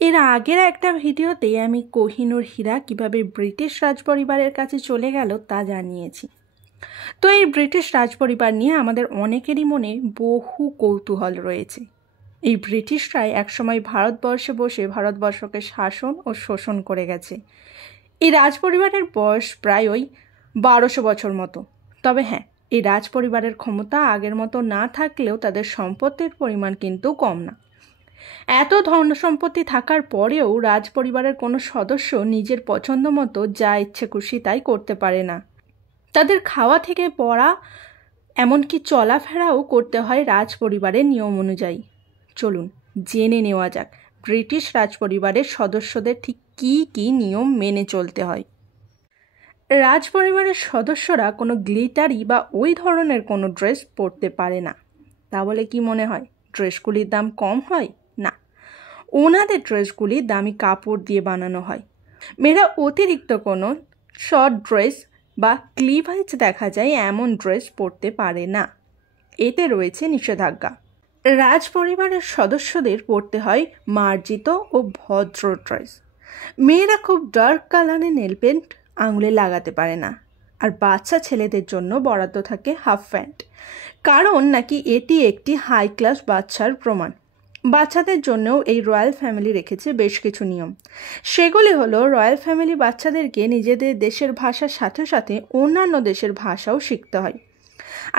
এর আগের একটা ভিডিওতে আমি কোহিনূর হীরা কিভাবে ব্রিটিশ রাজপরিবারের কাছে চলে গেল তা জানিয়েছি। তো এই ব্রিটিশ রাজপরিবার নিয়ে আমাদের অনেকেরই মনে বহু কৌতূহল রয়েছে। এই ব্রিটিশরাই একসময় ভারতবর্ষে বসে ভারতবর্ষকে শাসন ও শোষণ করে গেছে। এই রাজপরিবারের বয়স প্রায় 1200 বছর মতো। তবে হ্যাঁ, এই রাজপরিবারের ক্ষমতা আগের মতো না থাকলেও তাদের সম্পত্তির পরিমাণ কিন্তু কম না। এত ধন সম্পত্তি থাকার পরেও রাজপরিবারের কোনো সদস্য নিজের পছন্দ মতো যা ইচ্ছে খুশি তাই করতে পারে না। তাদের খাওয়া থেকে পড়া এমনকি চলাফেরাও করতে হয় রাজপরিবারের নিয়ম অনুযায়ী। চলুন জেনে নেওয়া যাক ব্রিটিশ রাজপরিবারের সদস্যদের ঠিক কী কী নিয়ম মেনে চলতে হয়। রাজপরিবারের সদস্যরা কোনো গ্লিটারি বা ওই ধরনের কোনো ড্রেস পরতে পারে না। তা বলে কি মনে হয় ড্রেসগুলির দাম কম হয়? না, ওনাদের ড্রেসগুলি দামি কাপড় দিয়ে বানানো হয়। মেয়েরা অতিরিক্ত কোনো শর্ট ড্রেস বা ক্লিভাইজ দেখা যায় এমন ড্রেস পরতে পারে না, এতে রয়েছে নিষেধাজ্ঞা। রাজপরিবারের সদস্যদের পরতে হয় মার্জিত ও ভদ্র ড্রেস। মেয়েরা খুব ডার্ক কালারের নেল পেন্ট আঙুলে লাগাতে পারে না। আর বাচ্চা ছেলেদের জন্য বরাদ্দ থাকে হাফ প্যান্ট, কারণ নাকি এটি একটি হাই ক্লাস বাচ্চার প্রমাণ। বাচ্চাদের জন্যও এই রয়্যাল ফ্যামিলি রেখেছে বেশ কিছু নিয়ম। সেগুলি হলো, রয়্যাল ফ্যামিলি বাচ্চাদেরকে নিজেদের দেশের ভাষার সাথে সাথে অন্যান্য দেশের ভাষাও শিখতে হয়।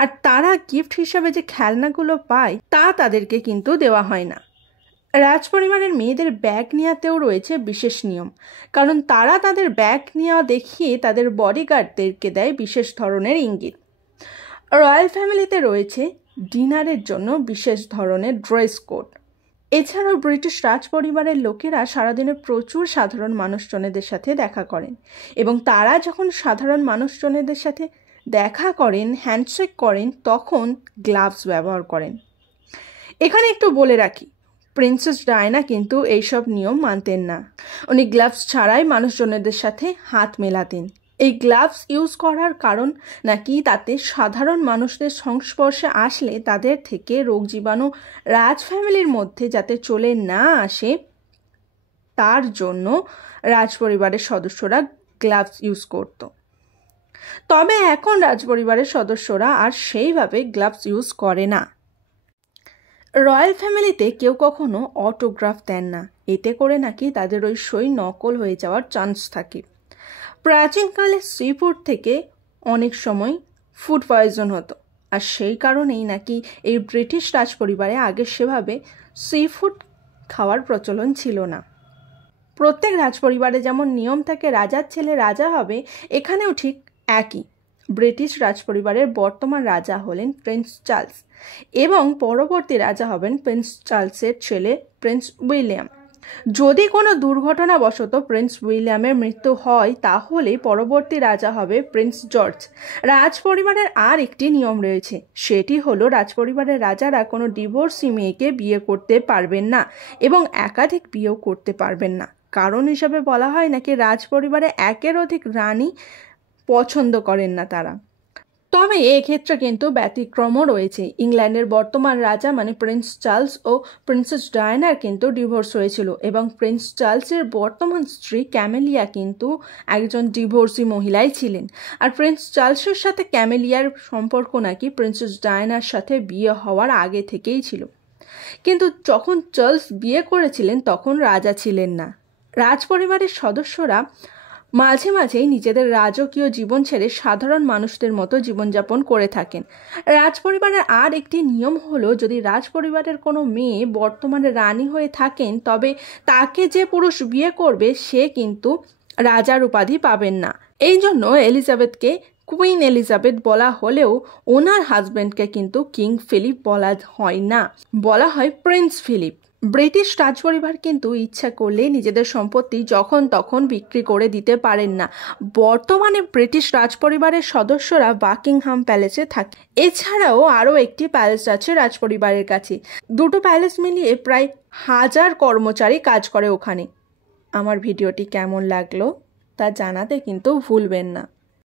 আর তারা গিফট হিসাবে যে খেলনাগুলো পায় তা তাদেরকে কিন্তু দেওয়া হয় না। রাজপরিবারের মেয়েদের ব্যাগ নেওয়াতেও রয়েছে বিশেষ নিয়ম, কারণ তারা তাদের ব্যাগ নেওয়া দেখিয়ে তাদের বডিগার্ডদেরকে দেয় বিশেষ ধরনের ইঙ্গিত। রয়্যাল ফ্যামিলিতে রয়েছে ডিনারের জন্য বিশেষ ধরনের ড্রেস কোড। এছাড়াও ব্রিটিশ রাজপরিবারের লোকেরা সারাদিনে প্রচুর সাধারণ মানুষজনেদের সাথে দেখা করেন, এবং তারা যখন সাধারণ মানুষজনেদের সাথে দেখা করেন, হ্যান্ডশেক করেন, তখন গ্লাভস ব্যবহার করেন। এখানে একটু বলে রাখি, প্রিন্সেস ডায়ানা কিন্তু এইসব নিয়ম মানতেন না। উনি গ্লাভস ছাড়াই মানুষজনেদের সাথে হাত মেলাতেন। এই গ্লাভস ইউজ করার কারণ নাকি তাতে সাধারণ মানুষদের সংস্পর্শে আসলে তাদের থেকে রোগ জীবাণু রাজ ফ্যামিলির মধ্যে যাতে চলে না আসে, তার জন্য রাজপরিবারের সদস্যরা গ্লাভস ইউজ করত। তবে এখন রাজপরিবারের সদস্যরা আর সেইভাবে গ্লাভস ইউজ করে না। রয়্যাল ফ্যামিলিতে কেউ কখনো অটোগ্রাফ দেন না, এতে করে নাকি তাদের ওই সই নকল হয়ে যাওয়ার চান্স থাকে। প্রাচীনকালে সি ফুড থেকে অনেক সময় ফুড পয়জন হতো, আর সেই কারণেই নাকি এই ব্রিটিশ রাজপরিবারে আগে সেভাবে সি ফুড খাওয়ার প্রচলন ছিল না। প্রত্যেক রাজপরিবারে যেমন নিয়ম থাকে রাজার ছেলে রাজা হবে, এখানেও ঠিক একই। ব্রিটিশ রাজপরিবারের বর্তমান রাজা হলেন প্রিন্স চার্লস, এবং পরবর্তী রাজা হবেন প্রিন্স চার্লসের ছেলে প্রিন্স উইলিয়াম। যদি কোনো দুর্ঘটনাবশত প্রিন্স উইলিয়ামের মৃত্যু হয়, তাহলে পরবর্তী রাজা হবে প্রিন্স জর্জ। রাজপরিবারের আর একটি নিয়ম রয়েছে, সেটি হলো রাজপরিবারের রাজারা কোনো ডিভোর্সি মেয়েকে বিয়ে করতে পারবেন না, এবং একাধিক বিয়েও করতে পারবেন না। কারণ হিসাবে বলা হয় নাকি রাজপরিবারে একের অধিক রানী পছন্দ করেন না তারা। তবে এক্ষেত্রে কিন্তু ব্যতিক্রমও রয়েছে। ইংল্যান্ডের বর্তমান রাজা মানে প্রিন্স চার্লস ও প্রিন্সেস ডায়ানার কিন্তু ডিভোর্স হয়েছিল, এবং প্রিন্স চার্লসের বর্তমান স্ত্রী ক্যামেলিয়া কিন্তু একজন ডিভোর্সি মহিলাই ছিলেন। আর প্রিন্স চার্লসের সাথে ক্যামেলিয়ার সম্পর্ক নাকি প্রিন্সেস ডায়ানার সাথে বিয়ে হওয়ার আগে থেকেই ছিল, কিন্তু যখন চার্লস বিয়ে করেছিলেন তখন রাজা ছিলেন না। রাজপরিবারের সদস্যরা মাঝে মাঝেই নিজেদের রাজকীয় জীবন ছেড়ে সাধারণ মানুষদের মতো জীবনযাপন করে থাকেন। রাজপরিবারের আর একটি নিয়ম হলো, যদি রাজপরিবারের কোনো মেয়ে বর্তমানে রানী হয়ে থাকেন, তবে তাকে যে পুরুষ বিয়ে করবে সে কিন্তু রাজার উপাধি পাবেন না। এই জন্য এলিজাবেথকে কুইন এলিজাবেথ বলা হলেও ওনার হাজব্যান্ডকে কিন্তু কিং ফিলিপ বলা হয় না, বলা হয় প্রিন্স ফিলিপ। ব্রিটিশ রাজপরিবার কিন্তু ইচ্ছা করলে নিজেদের সম্পত্তি যখন তখন বিক্রি করে দিতে পারেন না। বর্তমানে ব্রিটিশ রাজপরিবারের সদস্যরা বাকিংহাম প্যালেসে থাকে। এছাড়াও আরও একটি প্যালেস আছে রাজপরিবারের কাছে। দুটো প্যালেস মিলিয়ে প্রায় 1000 কর্মচারী কাজ করে ওখানে। আমার ভিডিওটি কেমন লাগলো তা জানাতে কিন্তু ভুলবেন না।